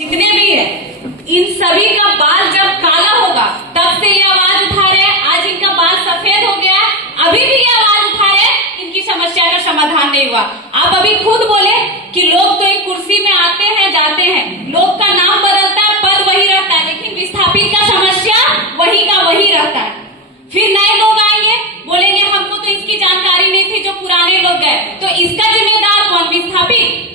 जितने भी है, इन सभी का बाल जब काला होगा तब से ये आवाज उठा रहे हैं। आज इनका बाल सफेद हो गया है, अभी भी ये आवाज उठा रहे हैं, इनकी समस्या का समाधान नहीं हुआ। आप अभी खुद बोले कि लोग तो एक कुर्सी में आते हैं जाते हैं, लोग का नाम बदलता है, पद वही रहता है, लेकिन विस्थापित का समस्या वही का वही रहता है। फिर नए लोग आएंगे, बोलेंगे हमको तो इसकी जानकारी नहीं थी, जो पुराने लोग गए, तो इसका जिम्मेदार कौन? विस्थापित।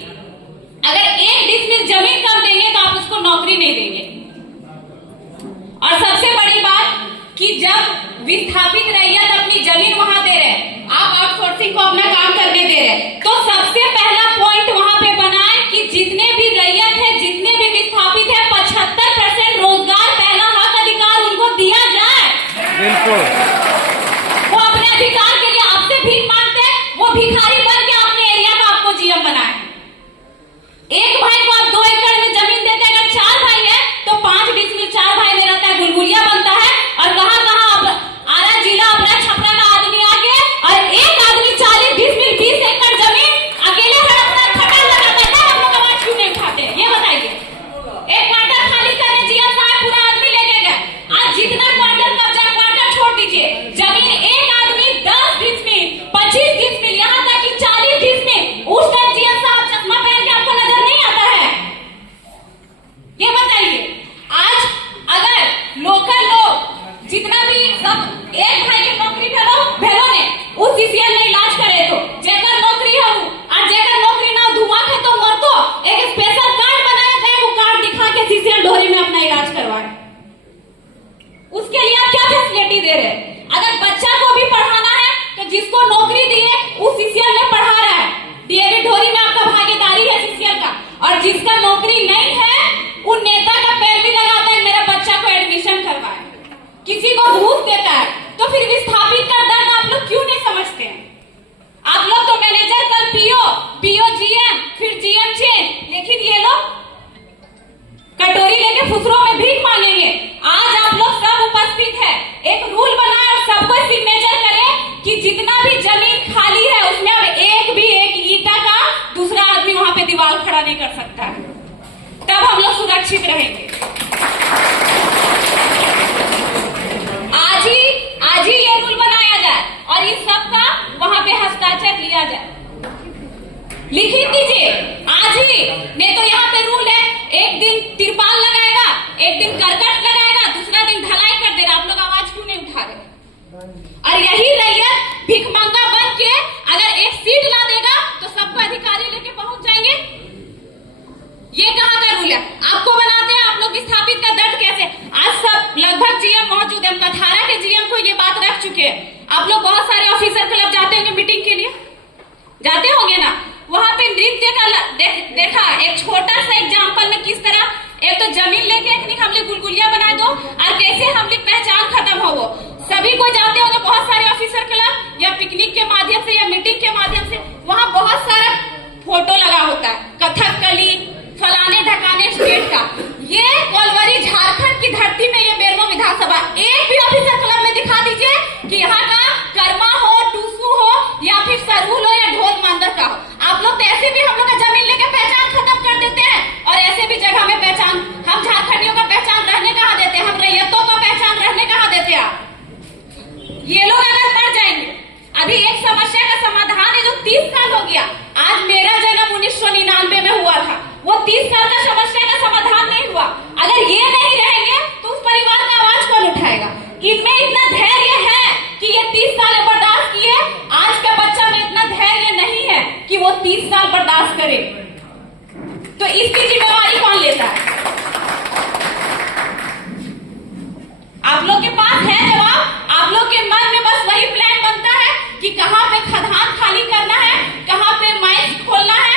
अगर 1 डिसमिल जमीन कम देंगे तो आप उसको नौकरी नहीं देंगे। और सबसे बड़ी बात कि जब विस्थापित रैयत अपनी जमीन वहां दे रहे, आप आउटसोर्सिंग को अपना काम करने दे रहे, तो सबसे पहला पॉइंट वहां पे बनाए कि जितने भी रैयत है, जितने भी विस्थापित है, 75% रोजगार पहला हक अधिकार उनको दिया जाए। बिल्कुल। वो अपने अधिकार के लिए आपसे भीख मांगते हैं, वो भिखारी बन के अपने एरिया का आपको जीएम बनाए। एक भाई को आप 2 एकड़ में जमीन देते हैं, अगर 4 भाई है तो 5 डिसमिल 4 भाई में रहता है, गुलगुलिया बनता है। और कहां आरा जिला अपना छपरा का आदमी आके और एक आदमी 40 डिसमिल 20 एकड़ जमीन अकेले अपना खटाल लगाता है। हम लोग आवाज क्यों नहीं उठाते? ये बताइए। एक क्वार्टर खाली करने जीएम साहब पूरा आदमी लेके गए। आज जितना क्वार्टर कब्जा, क्वार्टर छोड़ दीजिए, जमीन एक आदमी 10 डिसमिल 25 डिसमिल यहाँ तक कि 40 डिसमिल। उस टाइम जीएम साहब चश्मा पहन के आपको नजर नहीं आता है? ये बताइए। आज अगर लोकल लोग जितना भी सब एक भाई की नौकरी भेलो ने उस सीसीएल ने इलाज करे तो जेकर नौकरी हो, और जेकर नौकरी ना धुआं के तो मर तो एक स्पेशल कार्ड बनाया जाए, वो कार्ड दिखा के सीसीएल ढोरी में अपना इलाज करवाए। उसके लिए आप क्या फैसिलिटी दे रहे हैं? अगर बच्चा को भी पढ़ाना है तो जिसको नौकरी दी है उस सीसीएल में पढ़ा रहा है, डीएवी ढोरी में आपका भागीदारी है सीसीएल का। और जिसका नौकरी नहीं है उन नेता का पैर भी लगाता है, मेरा बच्चा को एडमिशन करवाए, किसी को घूस देता है। तो फिर विस्थापित का दर्द आप लोग क्यों नहीं समझते हैं? आप लोग तो मैनेजर, कल पीओ जीएम, फिर जीएम चेंज, लेकिन ये लोग कटोरी लेके फुसरों में भीख मांगेंगे। आज आप लोग सब उपस्थित है, एक रूल बनाए और सबको सिग्नेचर करें कि जितना भी जमीन खाली है उसमें अब एक ईंटा का दूसरा आदमी वहां पे दीवार खड़ा नहीं कर सकता है, तब हम लोग सुरक्षित रहेंगे। आज ही ये रूल बनाया जाए और इस सब का वहां पे हस्ताक्षर लिया जाए, लिखित दीजिए आज ही। नहीं तो यहाँ पे रूल है, एक दिन तिरपाल लगाएगा, एक दिन करकट लगाएगा, दूसरा दिन ढलाई कर देगा। आप लोग आवाज क्यों नहीं उठा रहे? और यही रैयत भिखमंगा बन के अगर एक सीट ला देगा तो सबको अधिकारी लेके पहुंच जाएंगे। ये कहाँ का रूल है? आपको बनाते हैं आप लोग विस्थापित का दर्द कैसे? आज सब लगभग जीएम मौजूद है, कथारा के जीएम को ये बात रख चुके हैं। आप लोग बहुत सारे ऑफिसर क्लब जाते होंगे मीटिंग के लिए, जाते होंगे ना? वहां पे नृत्य का देखा, एक छोटा सा एग्जाम्पल में किस तरह एक तो जमीन लेके एक हमले गुलगुलिया बनाए दो और कैसे हमले पहचान खत्म हो। वो सभी को जाते होंगे बहुत सारे ऑफिसर क्लब या पिकनिक के माध्यम से या मीटिंग के माध्यम से, वहां बहुत सारा फोटो लगा होता है, कथकली फलाने ढकाने स्टेट का। ये कोलवरी झारखंड की धरती में ये बेरमो विधानसभा, एक भी ऑफिसर क्लब में दिखा दीजिए कि यहाँ का कर्मा हो, टूसू हो या फिर सरहुल हो या ढोल मांदर का हो। आप लोग तो ऐसे भी हम लोग का जमीन लेके पहचान खत्म कर देते हैं और ऐसे भी जगह में पहचान, हम झारखंडियों का पहचान रहने कहाँ देते हैं? हम रैयतों का पहचान रहने कहाँ देते हैं? आप ये लोग अगर मर जाएंगे, अभी एक समस्या का समाधान है जो 30 साल हो गया। आज मेरा जन्म 1999 में हुआ था, वो 30 साल का समस्या का समाधान नहीं हुआ। अगर ये नहीं रहेंगे तो उस परिवार का आवाज कौन उठाएगा? इनमें इतना धैर्य है कि ये 30 साल बर्दाश्त किए, आज का बच्चा में इतना धैर्य नहीं है कि वो 30 साल बर्दाश्त करे, तो इसकी जिम्मेवारी कौन लेता है? आप लोग के पास है जवाब? आप लोग के मन में बस वही प्लान बनता है कि कहां पे खदान खाली करना है, कहां पे माइंस खोलना है।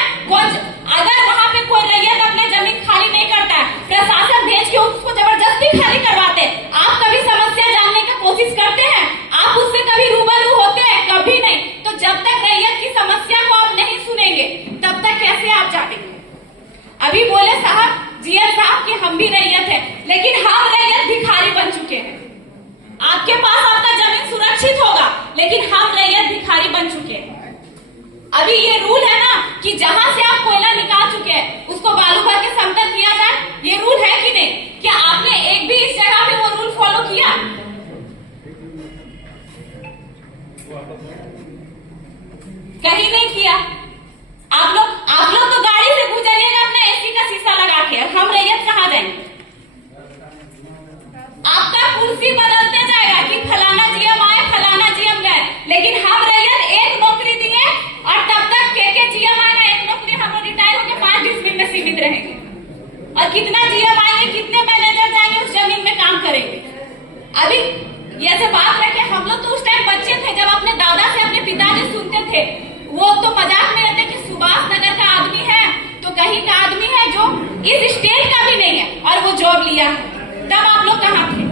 अगर वहां पे कोई रैयत अपने जमीन खाली नहीं करता है, प्रशासन भेज के उसको जबरदस्ती खाली करवाते, आप कभी समस्या जानने की कोशिश करते हैं? आप उससे कभी रूबरू होते हैं? कभी नहीं। तो जब तक रैयत की समस्या को आप नहीं सुनेंगे तब तक कैसे आप जानेंगे? अभी बोले साहब, जीएम साहब कि हम भी रैयत है, लेकिन हम रैयत भिखारी बन चुके हैं। आपके पास आपका जमीन सुरक्षित होगा, लेकिन हम रैयत भिखारी बन चुके हैं। अभी ये रूल है ना कि जहां से आप कोयला निकाल चुके हैं उसको बालू भर के समतल किया जाए, और कितना जीएम आएंगे, कितने मैनेजर जाएंगे उस जमीन में काम करेंगे। अभी ये से बात रखे, हम लोग तो उस टाइम बच्चे थे जब अपने दादा से अपने पिताजी सुनते थे, वो तो मजाक में रहते कि सुभाष नगर का आदमी है तो कहीं का आदमी है जो इस स्टेट का भी नहीं है और वो जॉब लिया। तब आप लोग कहाँ थे?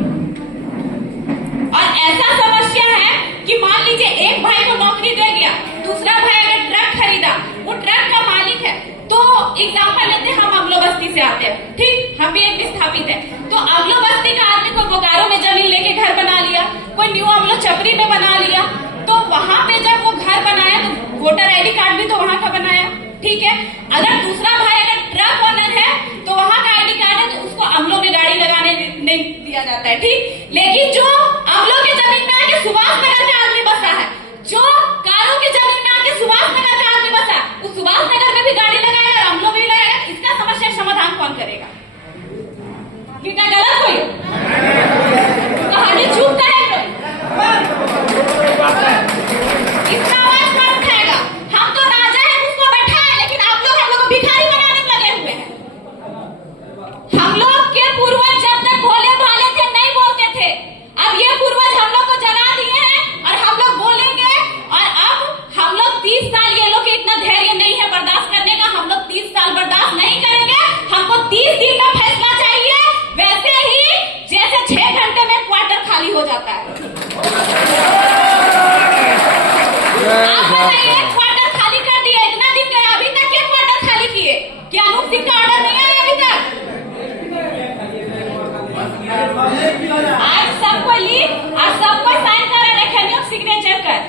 और ऐसा समस्या है कि मान लीजिए एक भाई को नौकरी दे गया, दूसरा भाई अगर ट्रक खरीदा, वो ट्रक का मालिक है, तो एग्जाम्पल लेते हैं, हम अमलो बस्ती से आते हैं, ठीक, हम भी एक विस्थापित है, तो अमलो बस्ती का आदमी कोई बोकारो में जमीन लेके घर बना लिया, कोई न्यू अमलो छपरी में बना लिया, तो वहां पे जब वो घर बनाया तो वोटर आईडी कार्ड भी तो वहां का बनाया, ठीक है। अगर दूसरा भाई अगर ट्रक ओनर है तो वहां का आईडी कार्ड है, तो उसको अमलो में गाड़ी लगाने नहीं दिया जाता है, ठीक। लेकिन जो अमलो के जमीन में आके सुभाष नगर का आदमी बसा है, जो कारो के जमीन में आके सुभाष नगर का आदमी बसा, उस सुभाष नगर में भी गाड़ी लगाएगा और अमलो में भी लगाएगा, इसका समस्या समाधान कौन करेगा? क्या गलत हुई? कहानी चुप है, इसका आवाज कौन उठाएगा? हम तो राजा है, उसको बैठा है, लेकिन आप लोग हम लोग को भिखारी बनाने में लगे हुए हैं। हम लोग के पूर्वज जब तक भोले भाले थे नहीं बोलते थे, अब ये पूर्वज हम लोग को जगा दिए हैं और हम लोग बोलेंगे। और अब हम लोग 30 साल, ये लोग के इतना धैर्य नहीं है बर्दाश्त करने का, हम लोग 30 साल बर्दाश्त नहीं करेंगे, हमको 30 दिन में फैसला चाहिए, वैसे ही जैसे 6 घंटे में क्वार्टर खाली हो जाता है। आप बताइए, क्वार्टर खाली कर दिया, इतना दिन गया, अभी तक क्या क्वार्टर खाली किए? क्या अनूप सिंह का ऑर्डर नहीं आया अभी तक? आज सबको ली, आज सबको साइन करा रखे सिग्नेचर कर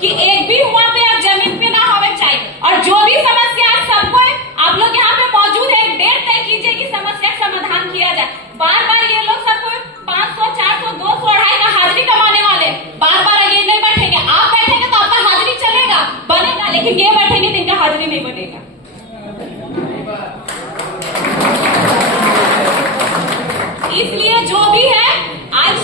कि एक भी वहाँ पे अब जमीन पे ना होवे चाहिए। और जो भी समस्या है सबको, आप लोग यहाँ पे मौजूद है, एक डेट तय कीजिए कि समस्या का समाधान किया जाए। बार बार ये लोग सबको 500, 400, 200, 250 का हाजिरी कमाने वाले बार बार ये नहीं बैठेंगे। आप बैठेंगे तो आपका हाजिरी चलेगा, बनेगा, लेकिन ये बैठेंगे तो इनका हाजिरी नहीं बनेगा। इसलिए जो भी है आज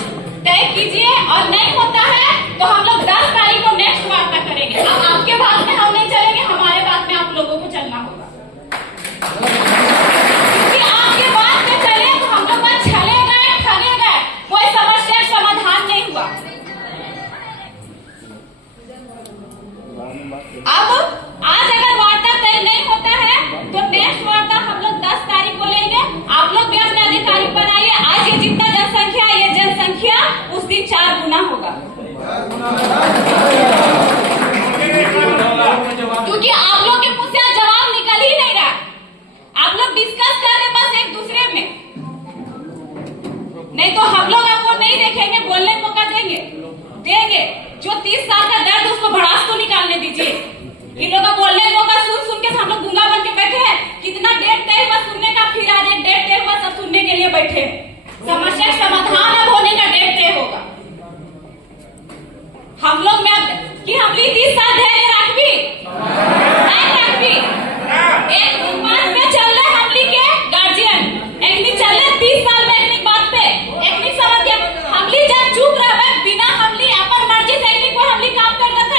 तय कीजिए, और नहीं होता है तो हम लोग 10 तारीख को नेक्स्ट वार्ता करेंगे। अब आपके बात में हम नहीं चलेंगे, हमारे बात में आप लोगों को चलना होगा, क्योंकि आपके बात में चले तो हम लोग बस छले गए, ठगे गए, कोई समस्या समाधान नहीं हुआ। अब आज अगर वार्ता तय नहीं होता है तो नेक्स्ट वार्ता हम लोग 10 तारीख को लेंगे। आप लोग भी अपने अधिकारी बनाइए। आज ये जितना जनसंख्या, ये जनसंख्या उस दिन 4 गुना होगा, क्योंकि आप लोग के मुंह से जवाब निकल ही नहीं रहा। आप लोग डिस्कस कर रहे बस एक दूसरे में, नहीं तो हम लोग आपको नहीं देखेंगे, बोलने को मौका देंगे। जो 30 साल का दर्द, उसको भड़ास तो निकालने दीजिए। इन लोगों का बोलने को मौका सुन के हम लोग गूंगा बन के बैठे हैं। कितना डेट तय हुआ सुनने का, फिर आज एक डेट तय हुआ, सब सुनने के लिए बैठे हैं। समस्या समाधान अब होने का डेट तय होगा। हम लोग में अब कि हम 30 साल धैर्य रखबी नहीं रखबी, एक बात पे चल रहे हमली के गार्जियन, एक चल रहे 30 साल में एक बात पे एक समझ गया। हमली जब चुप रहे बिना हमली अपन मर्जी से एक को हमली काम कर लेते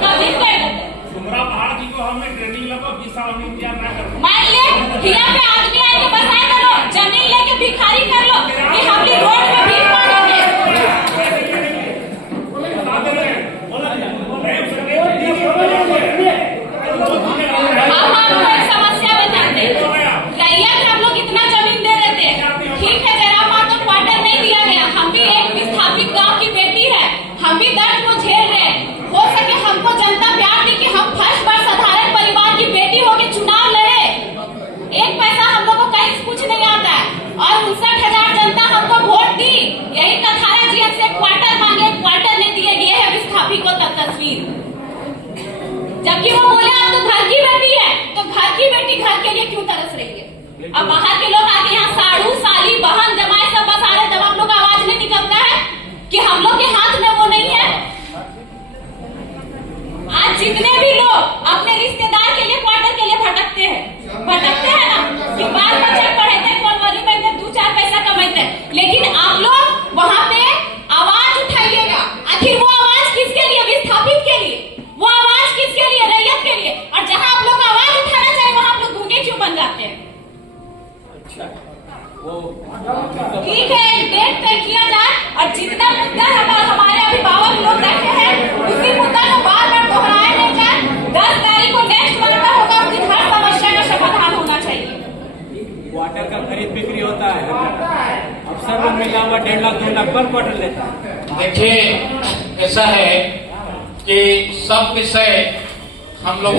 कभी कर लेते। सुमरा पहाड़ जी को हमने ट्रेनिंग लगा 20 साल में इंतजार ना कर। मान ले यहाँ पे आदमी आएंगे, बस आए करो, जमीन लेके भिखारी कर लो कि हमली देखिए, ऐसा है कि सब विषय हम लोग